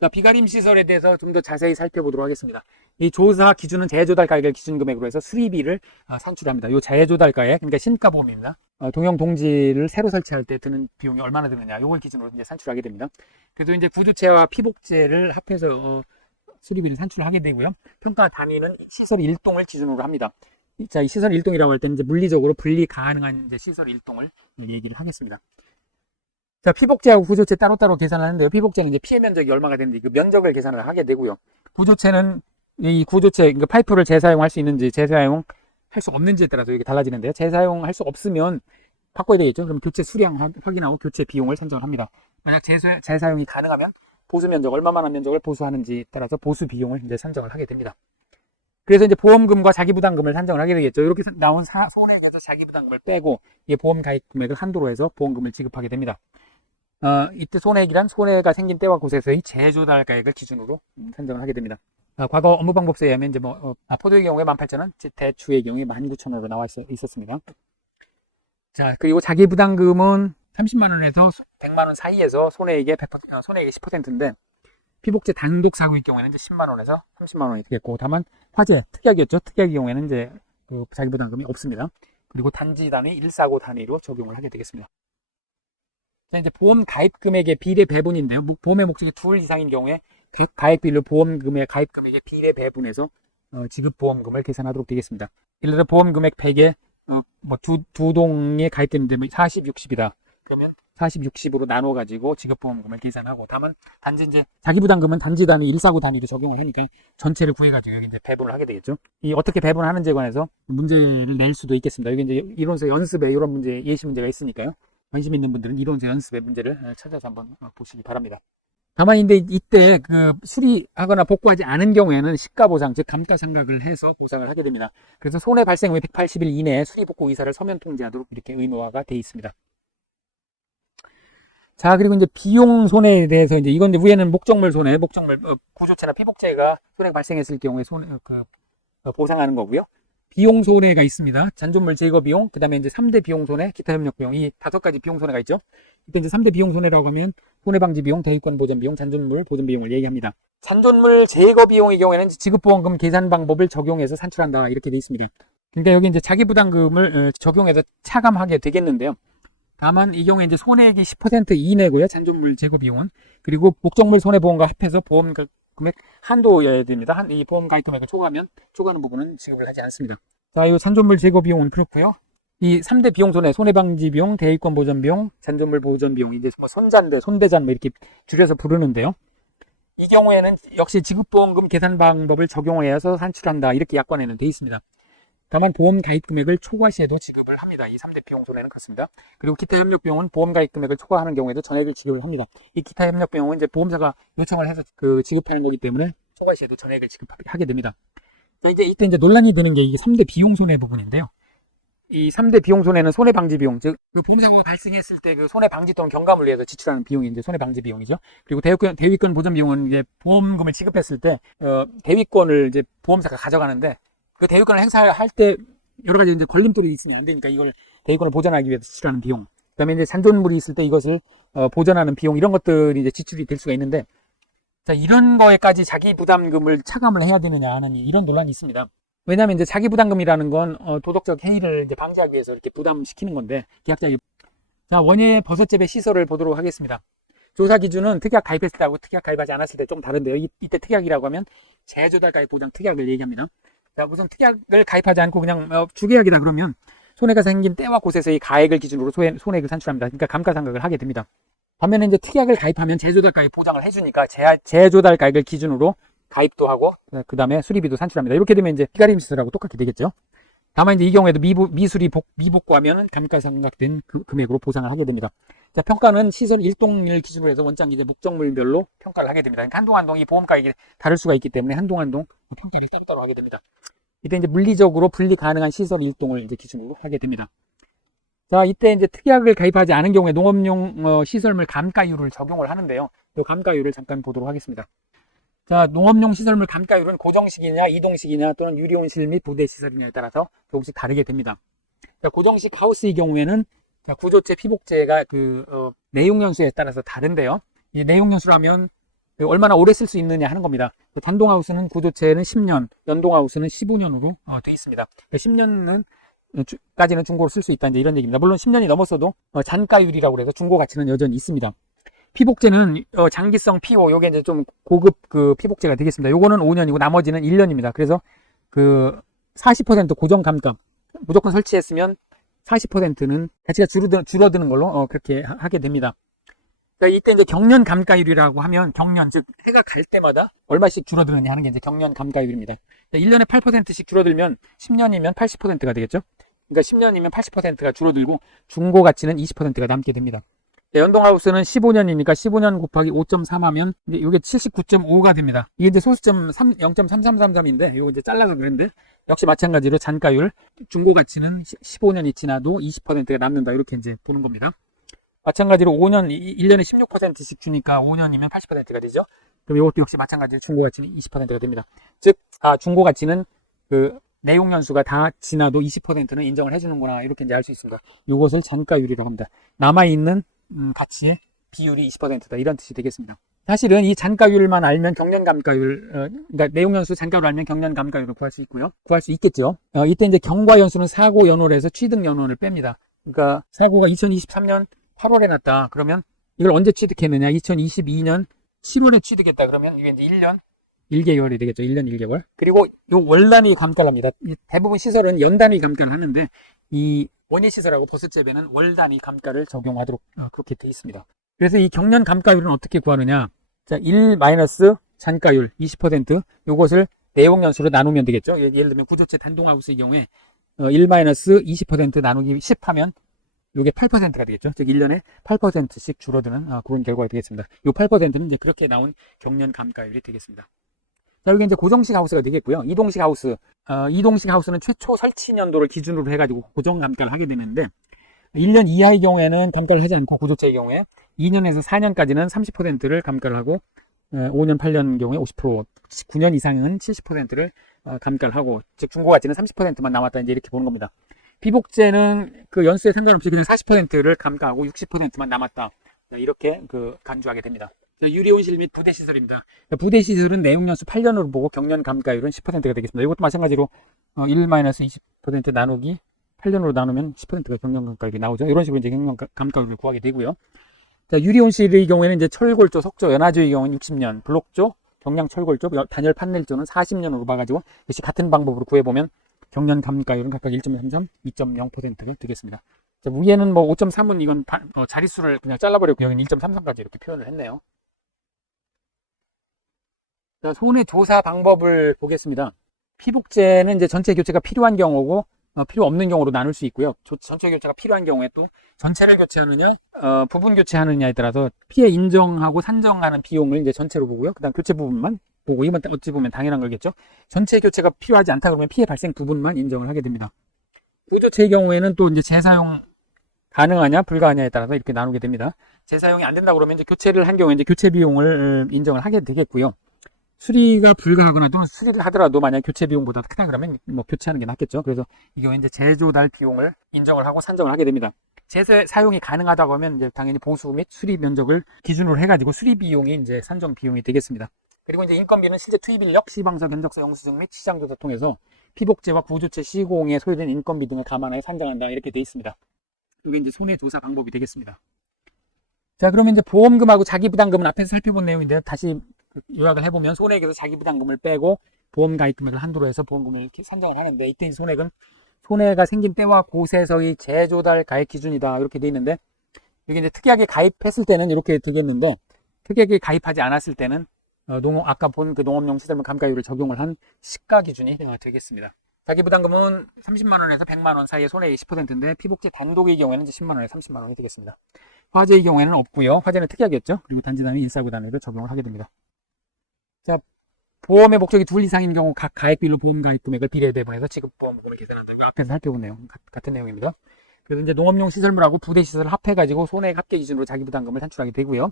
자, 비가림 시설에 대해서 좀 더 자세히 살펴보도록 하겠습니다. 이 조사 기준은 재조달 가액을 기준 금액으로 해서 수리비를 산출합니다. 이 재조달 가액, 그러니까 신가보험입니다. 동형 동지를 새로 설치할 때 드는 비용이 얼마나 드느냐, 이걸 기준으로 이제 산출하게 됩니다. 그래서 이제 구조체와 피복제를 합해서 수리비를 산출하게 되고요. 평가 단위는 시설 1동을 기준으로 합니다. 자, 이 시설 1동이라고 할 때는 이제 물리적으로 분리 가능한 이제 시설 1동을 얘기를 하겠습니다. 자, 피복제하고 구조체 따로따로 계산을 하는데요. 피복제는 이제 피해 면적이 얼마가 되는지 그 면적을 계산을 하게 되고요. 구조체는 이 구조체, 그러니까 파이프를 재사용할 수 있는지 재사용할 수 없는지에 따라서 이게 달라지는데요. 재사용할 수 없으면 바꿔야 되겠죠. 그럼 교체 수량 확인하고 교체 비용을 선정을 합니다. 만약 재사용이 가능하면 보수 면적, 얼마만한 면적을 보수하는지에 따라서 보수 비용을 이제 선정을 하게 됩니다. 그래서 이제 보험금과 자기부담금을 산정을 하게 되겠죠. 이렇게 나온 손해에 대해서 자기부담금을 빼고 이 보험 가입 금액을 한도로 해서 보험금을 지급하게 됩니다. 이때 손해액이란 손해가 생긴 때와 곳에서의 재조달 가액을 기준으로 산정을 하게 됩니다. 과거 업무방법서에 의하면 이제 포도의 경우에 18,000원, 대추의 경우에 19,000원으로 나와 있었습니다. 자, 그리고 자기부담금은 30만원에서 100만원 사이에서 손해액의 10%인데, 피복제 단독 사고의 경우에는 이제 10만원에서 30만원이 되겠고, 다만 화재, 특약이었죠. 특약의 경우에는 이제 그 자기부담금이 없습니다. 그리고 단지 단위 1사고 단위로 적용을 하게 되겠습니다. 자, 이제 보험 가입 금액의 비례 배분인데요. 보험의 목적이 둘 이상인 경우에 그 가입비를 보험금의 가입 금액의 비례 배분해서 지급 보험금을 계산하도록 되겠습니다. 예를 들어 보험 금액 100에 두 동에 가입되는데 40, 60이다. 그러면 40, 60으로 나눠 가지고 지급 보험금을 계산하고, 다만 단지 이제 자기부담금은 단지 단위 1사고 단위로 적용을 하니까 전체를 구해 가지고 여기 이제 배분을 하게 되겠죠. 이 어떻게 배분하는지에 관해서 문제를 낼 수도 있겠습니다. 여기 이제 이론서 연습에 이런 문제, 예시 문제가 있으니까요. 관심 있는 분들은 이론서 연습의 문제를 찾아서 한번 보시기 바랍니다. 다만 이때 그 수리하거나 복구하지 않은 경우에는 시가보상, 즉 감가상각을 해서 보상을 하게 됩니다. 그래서 손해 발생 후에 180일 이내에 수리 복구 의사를 서면 통지하도록 이렇게 의무화가 되어 있습니다. 자, 그리고 이제 비용 손해에 대해서 이제 이건 이제 위에는 목적물 손해, 구조체나 피복제가 손해가 발생했을 경우에 보상하는 거고요. 비용 손해가 있습니다. 잔존물 제거 비용, 그 다음에 이제 3대 비용 손해, 기타 협력 비용, 이 5가지 비용 손해가 있죠. 이때 이제 3대 비용 손해라고 하면 손해방지 비용, 대위권 보전 비용, 잔존물 보전 비용을 얘기합니다. 잔존물 제거 비용의 경우에는 지급보험금 계산 방법을 적용해서 산출한다, 이렇게 되어 있습니다. 그러니까 여기 이제 자기부담금을 적용해서 차감하게 되겠는데요. 다만 이 경우에 이제 손해액이 10% 이내고요. 잔존물 제거 비용은. 그리고 목적물 손해보험과 합해서 보험 금액 한도여야 됩니다. 이 보험 가입 금액을 초과하는 부분은 지급을 하지 않습니다. 자, 이 잔존물 제거 비용은 그렇고요. 이 3대 비용 손해, 손해방지 비용, 대위권 보전 비용, 잔존물 보전 비용, 이제 손잔대, 손대잔 이렇게 줄여서 부르는데요. 이 경우에는 역시 지급보험금 계산 방법을 적용해서 산출한다, 이렇게 약관에는 되어 있습니다. 다만 보험 가입 금액을 초과 시에도 지급을 합니다. 이 3대 비용 손해는 같습니다. 그리고 기타 협력 비용은 보험 가입 금액을 초과하는 경우에도 전액을 지급을 합니다. 이 기타 협력 비용은 이제 보험사가 요청을 해서 지급하는 거기 때문에 초과 시에도 전액을 지급하게 됩니다. 자, 이때 논란이 되는 게 이게 3대 비용 손해 부분인데요. 이 3대 비용 손해는 손해방지 비용, 즉 그 보험사고가 발생했을 때 그 손해방지 또는 경감을 위해서 지출하는 비용이 이제 손해방지 비용이죠. 그리고 대위권 보전 비용은 이제 보험금을 지급했을 때 대위권을 이제 보험사가 가져가는데, 그 대위권을 행사할 때 여러 가지 이제 걸림돌이 있으면 안 되니까 이걸 대위권을 보전하기 위해서 지출하는 비용, 그다음에 이제 잔존물이 있을 때 이것을 보전하는 비용, 이런 것들이 이제 지출이 될 수가 있는데, 자, 이런 거에까지 자기 부담금을 차감을 해야 되느냐 하는 이런 논란이 있습니다. 왜냐하면 이제 자기 부담금이라는 건 도덕적 해이를 이제 방지하기 위해서 이렇게 부담시키는 건데, 계약자에게. 자, 원예 버섯재배 시설을 보도록 하겠습니다. 조사 기준은 특약 가입했을 때하고 특약 가입하지 않았을 때 좀 다른데요. 이때 특약이라고 하면 재조달 가입 보장 특약을 얘기합니다. 자, 우선 특약을 가입하지 않고 그냥 주계약이다 그러면 손해가 생긴 때와 곳에서의 가액을 기준으로 손해액을 산출합니다. 그러니까 감가상각을 하게 됩니다. 반면에 이제 특약을 가입하면 재조달 가입 보장을 해주니까 재조달 가액을 기준으로 가입도 하고 그 다음에 수리비도 산출합니다. 이렇게 되면 이제 피가림 시설하고 똑같게 되겠죠. 다만 이제 이 경우에도 미복구하면 감가상각된 금액으로 보상을 하게 됩니다. 자, 평가는 시설 1동을 기준으로 해서 원장 이제 목적물별로 평가를 하게 됩니다. 그러니까 한동 이 보험 가액이 다를 수가 있기 때문에 한동 평가를 따로 하게 됩니다. 이때 이제 물리적으로 분리 가능한 시설 1동을 이제 기준으로 하게 됩니다. 자, 이때 이제 특약을 가입하지 않은 경우에 농업용 시설물 감가율을 적용을 하는데요. 이 감가율을 잠깐 보도록 하겠습니다. 자, 농업용 시설물 감가율은 고정식이냐, 이동식이냐, 또는 유리온실 및 부대 시설이냐에 따라서 조금씩 다르게 됩니다. 자, 고정식 하우스의 경우에는 자, 구조체, 피복제가 내용연수에 따라서 다른데요. 이 내용연수라면 얼마나 오래 쓸 수 있느냐 하는 겁니다. 단동하우스는 구조체는 10년, 연동하우스는 15년으로 되어 있습니다. 10년은 까지는 중고로 쓸 수 있다, 이제 이런 얘기입니다. 물론 10년이 넘었어도 잔가율이라고 해서 중고 가치는 여전히 있습니다. 피복제는 장기성 PO, 요게 이제 좀 고급 그 피복제가 되겠습니다. 요거는 5년이고 나머지는 1년입니다. 그래서 그 40% 고정 감가 무조건 설치했으면 40%는 가치가 줄어드는 걸로 그렇게 하게 됩니다. 그러니까 이때 이제 경년 감가율이라고 하면 경년, 즉 해가 갈 때마다 얼마씩 줄어드느냐 하는 게 이제 경년 감가율입니다. 1년에 8%씩 줄어들면 10년이면 80%가 되겠죠. 그러니까 10년이면 80%가 줄어들고 중고 가치는 20%가 남게 됩니다. 연동하우스는 15년이니까 15년 곱하기 5.3 하면 이제 이게 79.5가 됩니다. 이게 이제 소수점 0.3333인데 이거 이제 잘라서 그랬는데 역시 마찬가지로 잔가율 중고 가치는 15년이 지나도 20%가 남는다, 이렇게 이제 보는 겁니다. 마찬가지로 5년 1년에 16%씩 주니까 5년이면 80%가 되죠. 그럼 이것도 역시 마찬가지로 중고 가치는 20%가 됩니다. 즉 중고 가치는 그 내용 연수가 다 지나도 20%는 인정을 해주는구나, 이렇게 이제 알 수 있습니다. 이것을 잔가율이라고 합니다. 남아있는 가치의 비율이 20%다, 이런 뜻이 되겠습니다. 사실은 이 잔가율만 알면 경년감가율, 그러니까 내용연수 잔가율을 알면 경년감가율을 구할 수 있고요. 구할 수 있겠죠. 이때 이제 경과연수는 사고 연원을 해서 취득 연원을 뺍니다. 그러니까 사고가 2023년 8월에 났다. 그러면 이걸 언제 취득했느냐? 2022년 7월에 취득했다. 그러면 이게 이제 1년 1개월이 되겠죠. 1년 1개월. 그리고 요 월단위 감가를 합니다. 대부분 시설은 연단위 감가를 하는데 이 원예시설하고 버스잽에는 월단위 감가를 적용하도록 그렇게 되어 있습니다. 그래서 이 경년 감가율은 어떻게 구하느냐? 자, 1 마이너스 잔가율 20%, 요것을 내용 연수로 나누면 되겠죠. 예를 들면 구조체 단동하우스의 경우에 1 마이너스 20% 나누기 10 하면 요게 8%가 되겠죠. 즉 1년에 8%씩 줄어드는 그런 결과가 되겠습니다. 요 8%는 이제 그렇게 나온 경년 감가율이 되겠습니다. 자, 여기 이제 고정식 하우스가 되겠고요. 이동식 하우스. 이동식 하우스는 최초 설치 년도를 기준으로 해가지고 고정 감가를 하게 되는데, 1년 이하의 경우에는 감가를 하지 않고, 구조체의 경우에 2년에서 4년까지는 30%를 감가를 하고, 5년, 8년 경우에 50%, 9년 이상은 70%를 감가를 하고, 즉 중고가치는 30%만 남았다, 이제 이렇게 보는 겁니다. 비복제는 그 연수에 상관없이 그냥 40%를 감가하고 60%만 남았다, 이렇게 간주하게 됩니다. 유리온실 및 부대시설입니다. 부대시설은 내용연수 8년으로 보고 경년 감가율은 10%가 되겠습니다. 이것도 마찬가지로 1-20% 나누기 8년으로 나누면 10%가 경년 감가율이 나오죠. 이런 식으로 이제 경년 감가율을 구하게 되고요. 자, 유리온실의 경우에는 이제 철골조, 석조, 연화조의 경우는 60년, 블록조, 경량 철골조, 단열 판넬조는 40년으로 봐가지고 역시 같은 방법으로 구해보면 경년 감가율은 각각 1.33, 2.0%가 되겠습니다. 자, 위에는 뭐 5.3은 이건 자릿수를 그냥 잘라버렸고 여기는 1.33까지 이렇게 표현을 했네요. 자, 손해 조사 방법을 보겠습니다. 피복제는 이제 전체 교체가 필요한 경우고 필요 없는 경우로 나눌 수 있고요. 전체 교체가 필요한 경우에 또 전체를 교체하느냐 부분 교체하느냐에 따라서 피해 인정하고 산정하는 비용을 이제 전체로 보고요. 그다음 교체 부분만 보고, 이건 어찌 보면 당연한 거겠죠. 전체 교체가 필요하지 않다 그러면 피해 발생 부분만 인정을 하게 됩니다. 구조체의 경우에는 또 이제 재사용 가능하냐 불가하냐에 따라서 이렇게 나누게 됩니다. 재사용이 안 된다 그러면 이제 교체를 한 경우에 이제 교체 비용을 인정을 하게 되겠고요. 수리가 불가하거나 또는 수리를 하더라도 만약 교체 비용보다 크다 그러면 뭐 교체하는 게 낫겠죠. 그래서 이 경우에 이제 제조달 비용을 인정을 하고 산정을 하게 됩니다. 재사용이 가능하다고 하면 이제 당연히 보수 및 수리 면적을 기준으로 해가지고 수리 비용이 이제 산정 비용이 되겠습니다. 그리고 이제 인건비는 실제 투입 인력, 시방서, 견적서, 영수증 및 시장조사 통해서 피복제와 구조체 시공에 소요된 인건비 등을 감안하여 산정한다, 이렇게 되어 있습니다. 이게 이제 손해조사 방법이 되겠습니다. 자, 그러면 이제 보험금하고 자기부담금은 앞에서 살펴본 내용인데요. 다시 요약을 해보면 손해액에서 자기부담금을 빼고 보험 가입금액을 한도로 해서 보험금을 이렇게 산정을 하는데, 이때 손해액은 손해가 생긴 때와 곳에서의 재조달 가입 기준이다, 이렇게 되어 있는데, 여기 이제 특이하게 가입했을 때는 이렇게 되겠는데, 특이하게 가입하지 않았을 때는 아까 본 그 농업용 시설물 감가율을 적용을 한 시가 기준이 되겠습니다. 자기부담금은 30만원에서 100만원 사이의 손해액이 10%인데 피복제 단독의 경우에는 10만원에서 30만원이 되겠습니다. 화재의 경우에는 없고요. 화재는 특이하겠죠. 그리고 단지단위 인사구단위를 적용을 하게 됩니다. 자, 보험의 목적이 둘 이상인 경우 각 가액별로 보험 가입 금액을 비례 배분해서 지급보험금을 계산한다. 앞에서 살펴본 내용 같은 내용입니다. 그래서 이제 농업용 시설물하고 부대시설을 합해가지고 손해액 합계 기준으로 자기부담금을 산출하게 되고요.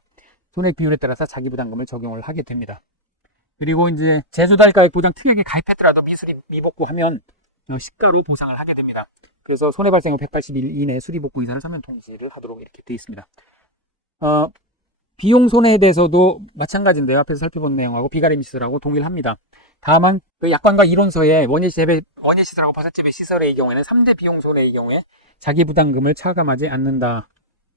손해액 비율에 따라서 자기부담금을 적용을 하게 됩니다. 그리고 이제 제조달 가액 보장 특약에 가입했더라도 미수리 미복구 하면 시가로 보상을 하게 됩니다. 그래서 손해 발생 후 180일 이내 수리 복구 이사를 서면 통지를 하도록 이렇게 되어 있습니다. 비용 손해에 대해서도 마찬가지인데요. 앞에서 살펴본 내용하고 비가림 시설하고 동일합니다. 다만 그 약관과 이론서에 원예시설하고 버섯재배 시설의 경우에는 3대 비용 손해의 경우에 자기 부담금을 차감하지 않는다.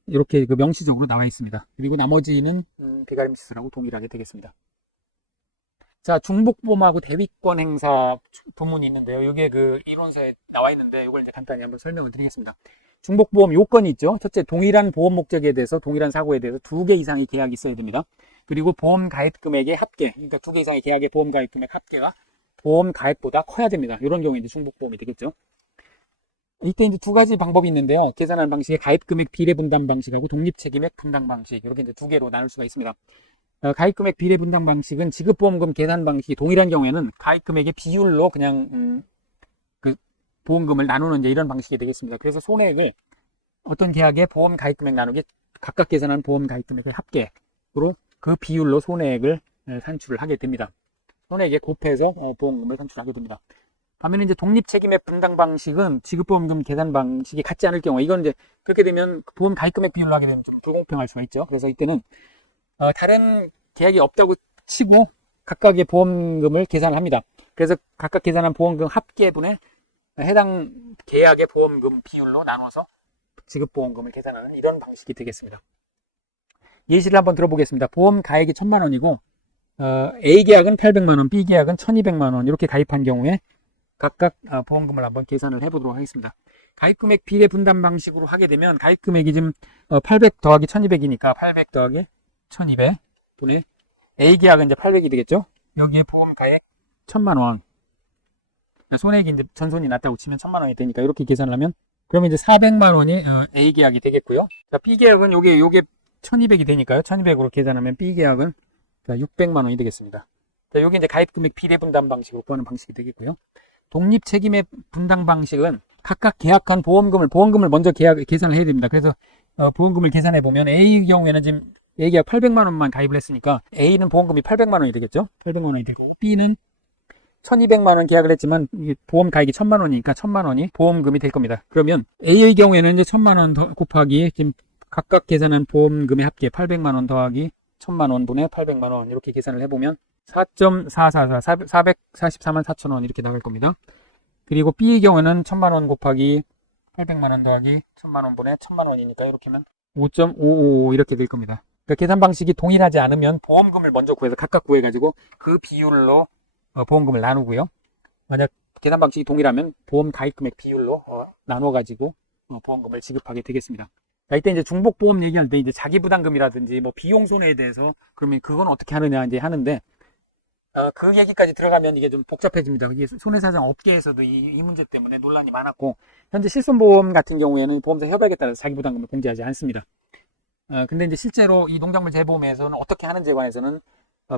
이렇게 그 명시적으로 나와 있습니다. 그리고 나머지는 비가림 시설하고 동일하게 되겠습니다. 자, 중복보험하고 대위권 행사 부문이 있는데요. 이게 그 이론서에 나와 있는데 이걸 이제 간단히 한번 설명을 드리겠습니다. 중복보험 요건이 있죠. 첫째, 동일한 보험 목적에 대해서 동일한 사고에 대해서 2개 이상의 계약이 있어야 됩니다. 그리고 보험 가입 금액의 합계, 그러니까 2개 이상의 계약의 보험 가입 금액 합계가 보험 가입보다 커야 됩니다. 이런 경우에 이제 중복보험이 되겠죠. 이때 이제 2가지 방법이 있는데요. 계산하는 방식의 가입 금액 비례 분담 방식하고 독립 책임액 분담 방식, 이렇게 이제 2개로 나눌 수가 있습니다. 가입 금액 비례 분담 방식은 지급보험금 계산 방식이 동일한 경우에는 가입 금액의 비율로 그냥 그 보험금을 나누는 이제 이런 방식이 되겠습니다. 그래서 손해액을 어떤 계약의 보험 가입 금액 나누기 각각 계산한 보험 가입 금액의 합계로 그 비율로 손해액을 산출을 하게 됩니다. 손해액에 곱해서 보험금을 산출하게 됩니다. 반면에 이제 독립 책임액 분담 방식은 지급보험금 계산 방식이 같지 않을 경우, 이건 이제 그렇게 되면 보험 가입 금액 비율로 하게 되면 좀 불공평할 수가 있죠. 그래서 이때는 다른 계약이 없다고 치고 각각의 보험금을 계산을 합니다. 그래서 각각 계산한 보험금 합계분에 해당 계약의 보험금 비율로 나눠서 지급보험금을 계산하는 이런 방식이 되겠습니다. 예시를 한번 들어보겠습니다. 보험 가액이 1,000만 원이고 A 계약은 800만 원, B 계약은 1,200만 원 이렇게 가입한 경우에 각각 보험금을 한번 계산을 해보도록 하겠습니다. 가입금액 비례 분담 방식으로 하게 되면 가입금액이 지금 800 더하기 1,200이니까 800 더하기 1,200 분의 A 계약은 이제 800이 되겠죠. 여기에 보험 가액 1,000만 원. 손해액이 이제 전손이 났다고 치면 1,000만 원이 되니까 이렇게 계산을 하면 그러면 이제 400만 원이 A 계약이 되겠고요. 자, B 계약은 요게 1,200이 되니까요. 1,200으로 계산하면 B 계약은 600만 원이 되겠습니다. 자, 요게 이제 가입금액 비례 분담 방식으로 구하는 방식이 되겠고요. 독립 책임의 분담 방식은 각각 계약한 보험금을 먼저 계산을 해야 됩니다. 그래서 보험금을 계산해 보면 A 경우에는 지금 A 계약 800만 원만 가입을 했으니까 A는 보험금이 800만 원이 되겠죠. 800만 원이 되고 B는 1,200만 원 계약을 했지만 보험 가입이 1,000만 원이니까 1,000만 원이 보험금이 될 겁니다. 그러면 A의 경우에는 이제 1,000만 원 곱하기 지금 각각 계산한 보험금의 합계 800만 원 더하기 1,000만 원 분의 800만 원 이렇게 계산을 해보면 4.444 444만 4천 원 이렇게 나갈 겁니다. 그리고 B의 경우에는 1,000만 원 곱하기 800만 원 더하기 1,000만 원 분의 1,000만 원이니까 이렇게 하면 5.555 이렇게 될 겁니다. 그러니까 계산 방식이 동일하지 않으면 보험금을 먼저 구해서 각각 구해가지고 그 비율로 보험금을 나누고요. 만약 계산 방식이 동일하면 보험 가입금액 비율로 나눠가지고 보험금을 지급하게 되겠습니다. 자, 이때 이제 중복보험 얘기할 때 이제 자기부담금이라든지 뭐 비용 손해에 대해서 그러면 그건 어떻게 하느냐 이제 하는데 그 얘기까지 들어가면 이게 좀 복잡해집니다. 이게 손해사상 업계에서도 이 문제 때문에 논란이 많았고 현재 실손보험 같은 경우에는 보험사 협약에 따라서 자기부담금을 공제하지 않습니다. 근데 이제 실제로 이 농작물 재보험에서는 어떻게 하는지에 관해서는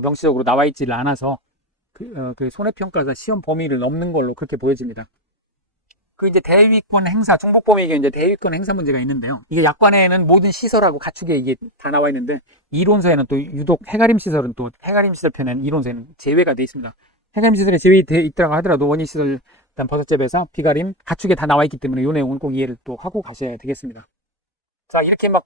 명시적으로 나와 있지를 않아서 그 손해평가사 시험 범위를 넘는 걸로 그렇게 보여집니다. 그 이제 대위권 행사, 중복보험에 이제 대위권 행사 문제가 있는데요. 이게 약관에는 모든 시설하고 가축에 이게 다 나와 있는데 이론서에는 또 유독 해가림 시설은 또 해가림 시설 편에는 이론서에는 제외가 되어 있습니다. 해가림 시설에 제외되어 있다고 하더라도 원예 시설, 일단 버섯재배사, 비가림, 가축에 다 나와 있기 때문에 이 내용은 꼭 이해를 또 하고 가셔야 되겠습니다. 자, 이렇게 막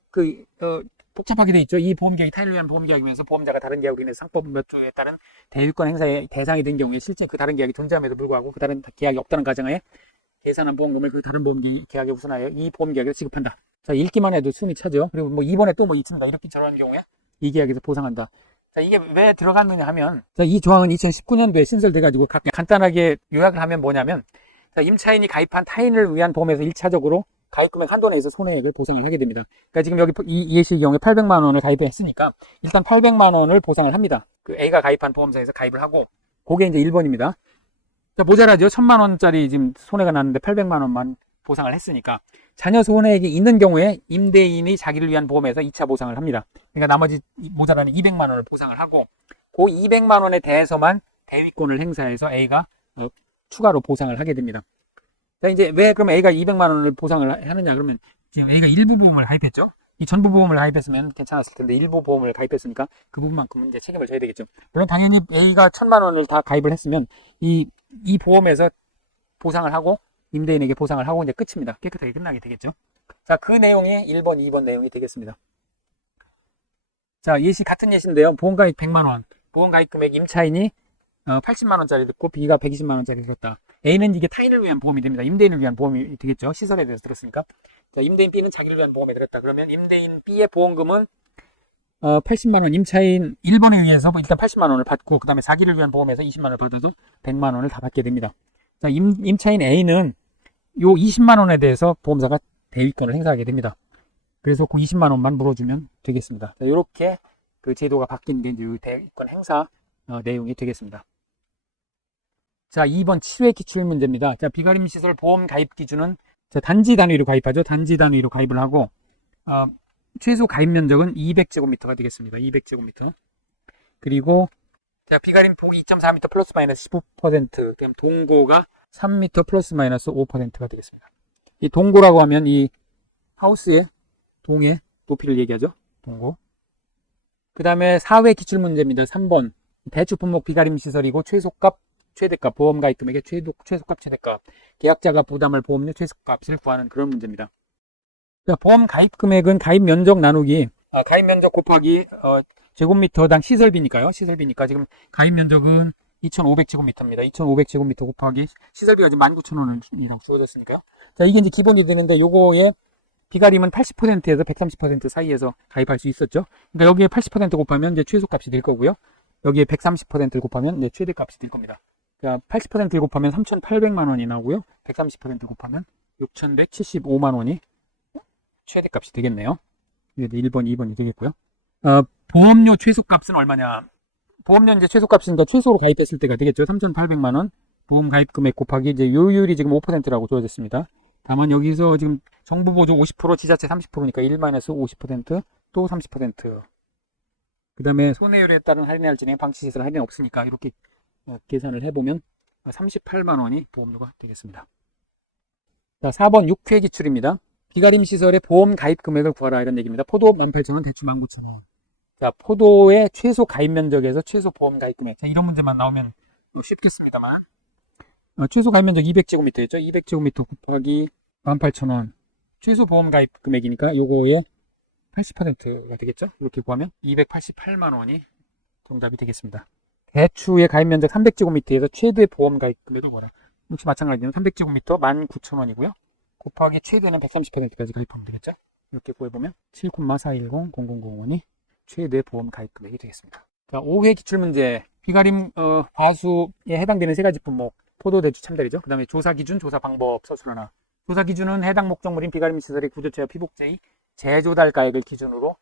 복잡하게 돼 있죠. 이 보험계약이 타인을 위한 보험계약이면서 보험자가 다른 계약으로 인해서 상법 몇 조에 따른 대위권 행사의 대상이 된 경우에 실제 그 다른 계약이 존재함에도 불구하고 그 다른 계약이 없다는 가정하에 계산한 보험금을 그 다른 보험계약에 우선하여 이 보험계약에서 지급한다. 자, 읽기만 해도 숨이 차죠. 그리고 뭐 이번에 또 뭐 있습니다. 이렇게 저런 경우에 이 계약에서 보상한다. 자, 이게 왜 들어갔느냐 하면 자, 이 조항은 2019년도에 신설돼가지고 간단하게 요약을 하면 뭐냐면 자, 임차인이 가입한 타인을 위한 보험에서 1차적으로 가입금액 한도 내에서 손해액을 보상을 하게 됩니다. 그러니까 지금 여기 이 예시의 경우에 800만 원을 가입했으니까 일단 800만 원을 보상을 합니다. 그 A가 가입한 보험사에서 가입을 하고 그게 이제 1번입니다. 자, 모자라죠. 1,000만 원짜리 지금 손해가 났는데 800만 원만 보상을 했으니까 자녀 손해액이 있는 경우에 임대인이 자기를 위한 보험에서 2차 보상을 합니다. 그러니까 나머지 모자라는 200만 원을 보상을 하고 그 200만 원에 대해서만 대위권을 행사해서 A가 추가로 보상을 하게 됩니다. 자, 이제 왜 그러면 A가 200만 원을 보상을 하느냐 그러면 지금 A가 일부 보험을 가입했죠. 이 전부 보험을 가입했으면 괜찮았을 텐데 일부 보험을 가입했으니까 그 부분만큼은 이제 책임을 져야 되겠죠. 물론 당연히 A가 1,000만 원을 다 가입을 했으면 이 보험에서 보상을 하고 임대인에게 보상을 하고 이제 끝입니다. 깨끗하게 끝나게 되겠죠. 자, 그 내용이 1번, 2번 내용이 되겠습니다. 자, 예시 같은 예시인데요. 보험가입 100만원. 보험가입 금액 임차인이 80만원짜리 듣고 B가 120만원짜리 들었다. A는 이게 타인을 위한 보험이 됩니다. 임대인을 위한 보험이 되겠죠. 시설에 대해서 들었으니까. 자, 임대인 B는 자기를 위한 보험에 들었다. 그러면 임대인 B의 보험금은 80만원, 임차인 1번에 의해서 일단 80만원을 받고, 그 다음에 자기를 위한 보험에서 20만원을 받아도 100만원을 다 받게 됩니다. 자, 임차인 A는 요 20만원에 대해서 보험사가 대위권을 행사하게 됩니다. 그래서 그 20만원만 물어주면 되겠습니다. 자, 요렇게 그 제도가 바뀐 게 이제 대위권 행사 내용이 되겠습니다. 자, 2번 7회 기출 문제입니다. 자, 비가림 시설 보험 가입 기준은 자, 단지 단위로 가입하죠. 단지 단위로 가입을 하고 최소 가입 면적은 200제곱미터가 되겠습니다. 200제곱미터. 그리고 자, 비가림 폭이 2.4m 플러스 마이너스 15%, 그다음 동고가 3m 플러스 마이너스 5%가 되겠습니다. 이 동고라고 하면 이 하우스의 동의 높이를 얘기하죠. 동고. 그 다음에 4회 기출문제입니다. 3번. 대출 품목 비가림 시설이고 최소값, 최대값, 보험 가입 금액의 최소값, 최대값. 계약자가 부담할 보험료 최소값을 구하는 그런 문제입니다. 자, 보험 가입 금액은 가입 면적 나누기, 가입 면적 곱하기, 제곱미터당 시설비니까요. 시설비니까 지금 가입 면적은 2,500제곱미터입니다. 2,500제곱미터 곱하기 시설비가 지금 19,000원이라고 주어졌으니까요. 자, 이게 이제 기본이 되는데 요거에 비가림은 80%에서 130% 사이에서 가입할 수 있었죠. 그러니까 여기에 80% 곱하면 이제 최소값이 될 거고요. 여기에 130%를 곱하면 이제 최대값이 될 겁니다. 자, 80%를 곱하면 3,800만 원이 나오고요. 130% 곱하면 6,175만 원이 최대값이 되겠네요. 이게 1번, 2번이 되겠고요. 보험료 최소값은 얼마냐? 보험료 이제 최소값은 최소로 가입했을 때가 되겠죠. 3,800만 원. 보험 가입 금액 곱하기 이제 요율이 지금 5%라고 주어졌습니다. 다만 여기서 지금 정부 보조 50%, 지자체 30%니까 1-50%, 또 30%. 그 다음에 손해율에 따른 할인할 진행 방치시설 할인 없으니까 이렇게 계산을 해보면 38만 원이 보험료가 되겠습니다. 자, 4번 6회 기출입니다. 비가림 시설의 보험 가입 금액을 구하라 이런 얘기입니다. 포도 18,000원, 대출 19,000원. 자, 포도의 최소 가입 면적에서 최소 보험 가입 금액. 자, 이런 문제만 나오면 쉽겠습니다만. 최소 가입 면적 200제곱미터였죠. 200제곱미터 곱하기 18,000원. 최소 보험 가입 금액이니까 요거의 80%가 되겠죠. 이렇게 구하면 288만 원이 정답이 되겠습니다. 대추의 가입 면적 300제곱미터에서 최대 보험 가입 금액을 구하라. 역시 마찬가지로 300제곱미터 19,000원이고요. 곱하기 최대는 130%까지 가입하면 되겠죠. 이렇게 구해보면 7,410,0001원이 최대 보험 가입 금액이 되겠습니다. 자, 5회 기출문제. 비가림 과수에 해당되는 세 가지 품목. 포도, 대추, 참다리죠. 그 다음에 조사 기준, 조사 방법 서술 하나. 조사 기준은 해당 목적물인 비가림 시설의 구조체와 피복제의 재조달 가액을 기준으로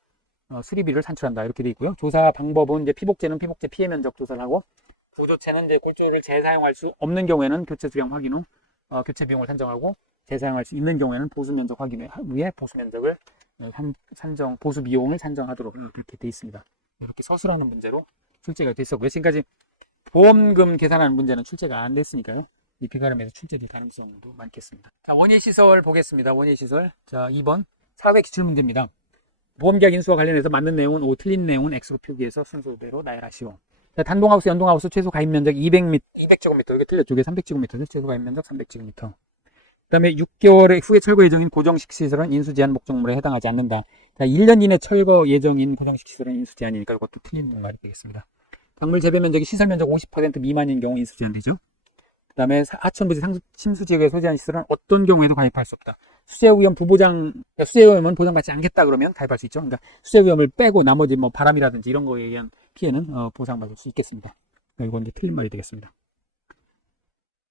수리비를 산출한다. 이렇게 되어 있고요. 조사 방법은 이제 피복제는 피복제 피해 면적 조사를 하고, 구조체는 이제 골조를 재사용할 수 없는 경우에는 교체 수량 확인 후 교체 비용을 산정하고, 재사용할 수 있는 경우에는 보수 면적 확인 후에 보수 면적을 보수 비용을 산정하도록 이렇게 되어 있습니다. 이렇게 서술하는 문제로 출제가 됐었고요. 지금까지 보험금 계산하는 문제는 출제가 안 됐으니까요. 이 비가림에서 출제될 가능성도 많겠습니다. 자, 원예 시설 보겠습니다. 원예 시설. 자, 2번 4회 기출 문제입니다. 보험계약 인수와 관련해서 맞는 내용은 O, 틀린 내용은 X로 표기해서 순서대로 나열하시오. 자, 단동하우스, 연동하우스 최소 가입 면적 200제곱미터. 이게 틀렸죠. 이게 300제곱미터죠. 최소 가입 면적 300제곱미터. 그 다음에 6개월 후에 철거 예정인 고정식 시설은 인수 제한 목적물에 해당하지 않는다. 자, 1년 이내 철거 예정인 고정식 시설은 인수 제한이니까 이것도 틀린 말이 되겠습니다. 작물 재배 면적이 시설 면적 50% 미만인 경우 인수 제한되죠. 그 다음에 하천부지 침수지역에 소재한 시설은 어떤 경우에도 가입할 수 없다. 수재오염 수재오염은 보장받지 않겠다 그러면 가입할 수 있죠. 그러니까 수재오염을 빼고 나머지 뭐 바람이라든지 이런 거에 의한 피해는 보상받을 수 있겠습니다. 그러니까 이건 이제 틀린 말이 되겠습니다.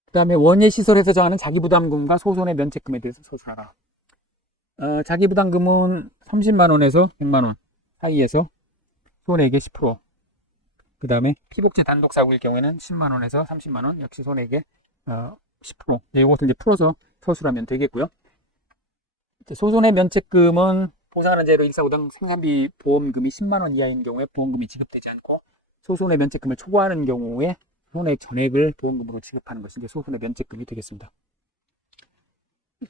그 다음에 원예 시설에서 정하는 자기부담금과 소손의 면책금에 대해서 서술하라. 자기부담금은 30만 원에서 100만 원 사이에서 손해액의 10%. 그 다음에 피복제 단독 사고일 경우에는 10만 원에서 30만 원, 역시 손해액의 10%. 네, 이것을 이제 풀어서 서술하면 되겠고요. 소손의 면책금은 보상하는 재료 1사고당 생산비 보험금이 10만 원 이하인 경우에 보험금이 지급되지 않고, 소손의 면책금을 초과하는 경우에 손해액 전액을 보험금으로 지급하는 것이 이제 소손의 면책금이 되겠습니다.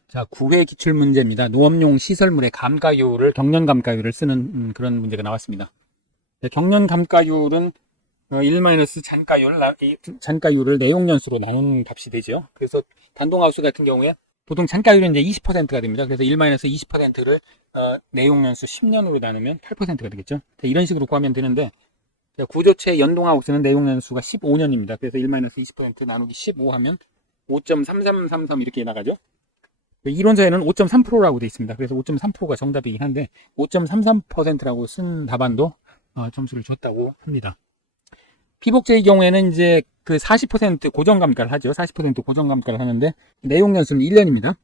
자, 9회 기출 문제입니다. 노업용 시설물의 감가율을, 경련감가율을 쓰는 그런 문제가 나왔습니다. 경련감가율은 1-잔가율을 내용연수로 나눈 값이 되죠. 그래서 단동하우스 같은 경우에 보통 잔가율은 이제 20%가 됩니다. 그래서 1-20%를 내용연수 10년으로 나누면 8%가 되겠죠. 자, 이런 식으로 구하면 되는데, 구조체 연동하우스는 내용연수가 15년입니다. 그래서 1-20% 나누기 15 하면 5.3333 이렇게 나가죠. 이론서에는 5.3%라고 되어 있습니다. 그래서 5.3%가 정답이긴 한데 5.33%라고 쓴 답안도 점수를 줬다고 합니다. 피복제의 경우에는 이제 그 40% 고정감가를 하죠. 40% 고정감가를 하는데 내용연수는 1년입니다.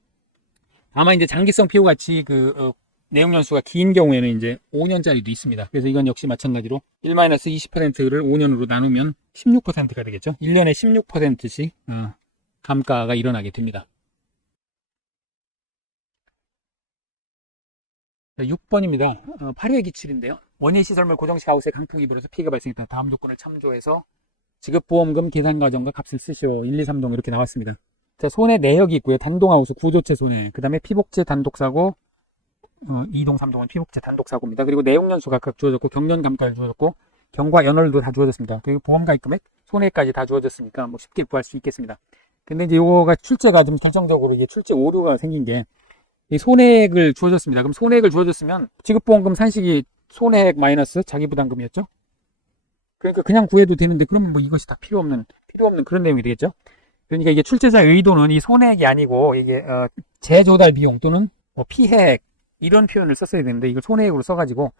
다만 이제 장기성 피부 같이 내용연수가 긴 경우에는 이제 5년짜리도 있습니다. 그래서 이건 역시 마찬가지로 1-20%를 5년으로 나누면 16%가 되겠죠. 1년에 16%씩 감가가 일어나게 됩니다. 6번입니다. 8회 기출인데요. 원예 시설물 고정식 하우스에 강풍이 불어서 피해가 발생했다. 다음 조건을 참조해서 지급보험금 계산 과정과 값을 쓰시오. 1, 2, 3동 이렇게 나왔습니다. 자, 손해 내역이 있고요. 단동하우스 구조체 손해. 그 다음에 피복제 단독사고 2동, 3동은 피복제 단독사고입니다. 그리고 내용연수 각각 주어졌고 경련감가를 주어졌고 경과 연월도 다 주어졌습니다. 그리고 보험가입 금액, 손해까지 다 주어졌으니까 뭐 쉽게 구할 수 있겠습니다. 근데 이제 요거가 출제가 좀 결정적으로 이게 출제 오류가 생긴 게 이 손해액을 주어졌습니다. 그럼 손해액을 주어졌으면 지급보험금 산식이 손해액 마이너스 자기부담금이었죠. 그러니까 그냥 구해도 되는데 그러면 뭐 이것이 다 필요 없는 그런 내용이 되겠죠. 그러니까 이게 출제자의 의도는 이 손해액이 아니고 이게 재조달 비용 또는 뭐 피해액 이런 표현을 썼어야 되는데 이걸 손해액으로 써가지고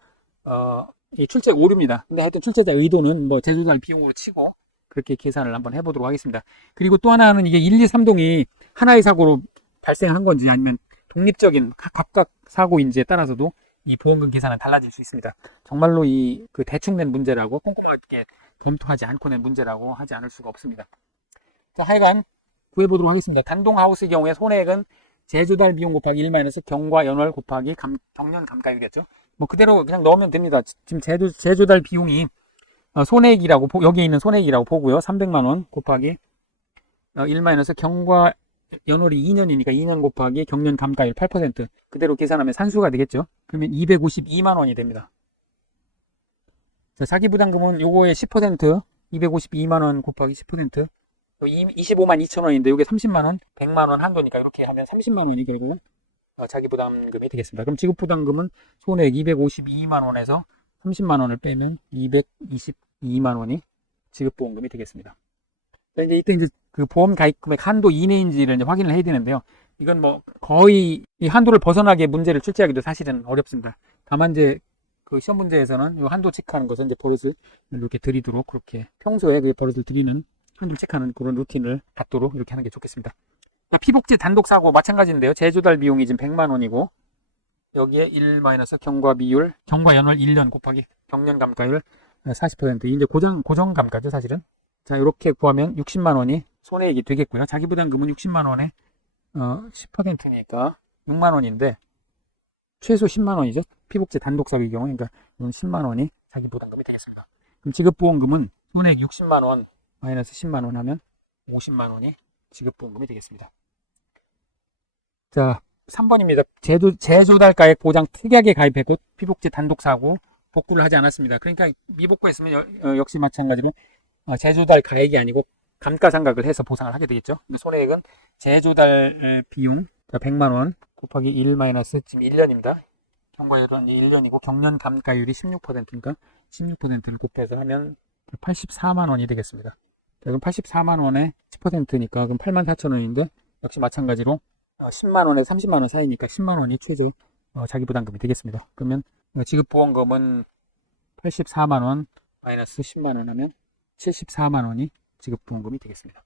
이 출제 오류입니다. 근데 하여튼 출제자 의도는 뭐 재조달 비용으로 치고 그렇게 계산을 한번 해보도록 하겠습니다. 그리고 또 하나는 이게 1, 2, 3동이 하나의 사고로 발생한 건지 아니면 독립적인 각각 사고인지에 따라서도 이 보험금 계산은 달라질 수 있습니다. 정말로 그 대충 낸 문제라고 꼼꼼하게 검토하지 않고 낸 문제라고 하지 않을 수가 없습니다. 자, 하여간 구해보도록 하겠습니다. 단동하우스의 경우에 손해액은 재조달 비용 곱하기 1 경과 연월 곱하기 경련 감가율이었죠. 뭐 그대로 그냥 넣으면 됩니다. 지금 재조달 비용이 손해액이라고 여기에 있는 손해액이라고 보고요. 300만원 곱하기 1 경과 연월이 2년이니까 2년 곱하기 경련 감가율 8% 그대로 계산하면 산수가 되겠죠. 그러면 252만원이 됩니다. 자, 사기부담금은 요거의 10% 252만원 곱하기 10% 25만 2천원인데 요게 30만원 100만원 한도니까 이렇게 하면 30만원이 결국은 자기부담금이 되겠습니다. 그럼 지급부담금은 손해액 252만원에서 30만원을 빼면 222만원이 지급보험금이 되겠습니다. 이때 이제 그 보험 가입 금액 한도 이내인지를 이제 확인을 해야 되는데요. 이건 뭐 거의 이 한도를 벗어나게 문제를 출제하기도 사실은 어렵습니다. 다만 이제 그 시험 문제에서는 이 한도 체크하는 것은 이제 버릇을 이렇게 들이도록 그렇게 평소에 그 버릇을 들이는 한도 체크하는 그런 루틴을 갖도록 이렇게 하는 게 좋겠습니다. 피복제 단독 사고 마찬가지인데요. 재조달 비용이 지금 100만원이고 여기에 1 경과 비율, 경과 연월 1년 곱하기 경련 감가율 40% 이제 고정 감가죠, 사실은. 자, 이렇게 구하면 60만원이 손해액이 되겠고요. 자기부담금은 60만원에 10%니까 6만원인데 최소 10만원이죠. 피복제 단독사고의 경우 그러니까 10만원이 자기부담금이 되겠습니다. 그럼 지급보험금은 손해액 60만원 마이너스 10만원 하면 50만원이 지급보험금이 되겠습니다. 자, 3번입니다. 재조달가액 보장 특약에 가입했고 피복제 단독사고 복구를 하지 않았습니다. 그러니까 미복구했으면 역시 마찬가지로 재조달 가액이 아니고 감가상각을 해서 보상을 하게 되겠죠. 손해액은 재조달 비용 100만원 곱하기 1 지금 1년입니다. 경과율은 1년이고 경련 감가율이 16%니까 16%를 곱해서 하면 84만원이 되겠습니다. 그럼 84만원에 10%니까 그럼 84,000원인데 역시 마찬가지로 10만원에 30만원 사이니까 10만원이 최저 자기부담금이 되겠습니다. 그러면 지급보험금은 84만원 마이너스 10만원 하면 74만원이 지급보험금이 되겠습니다.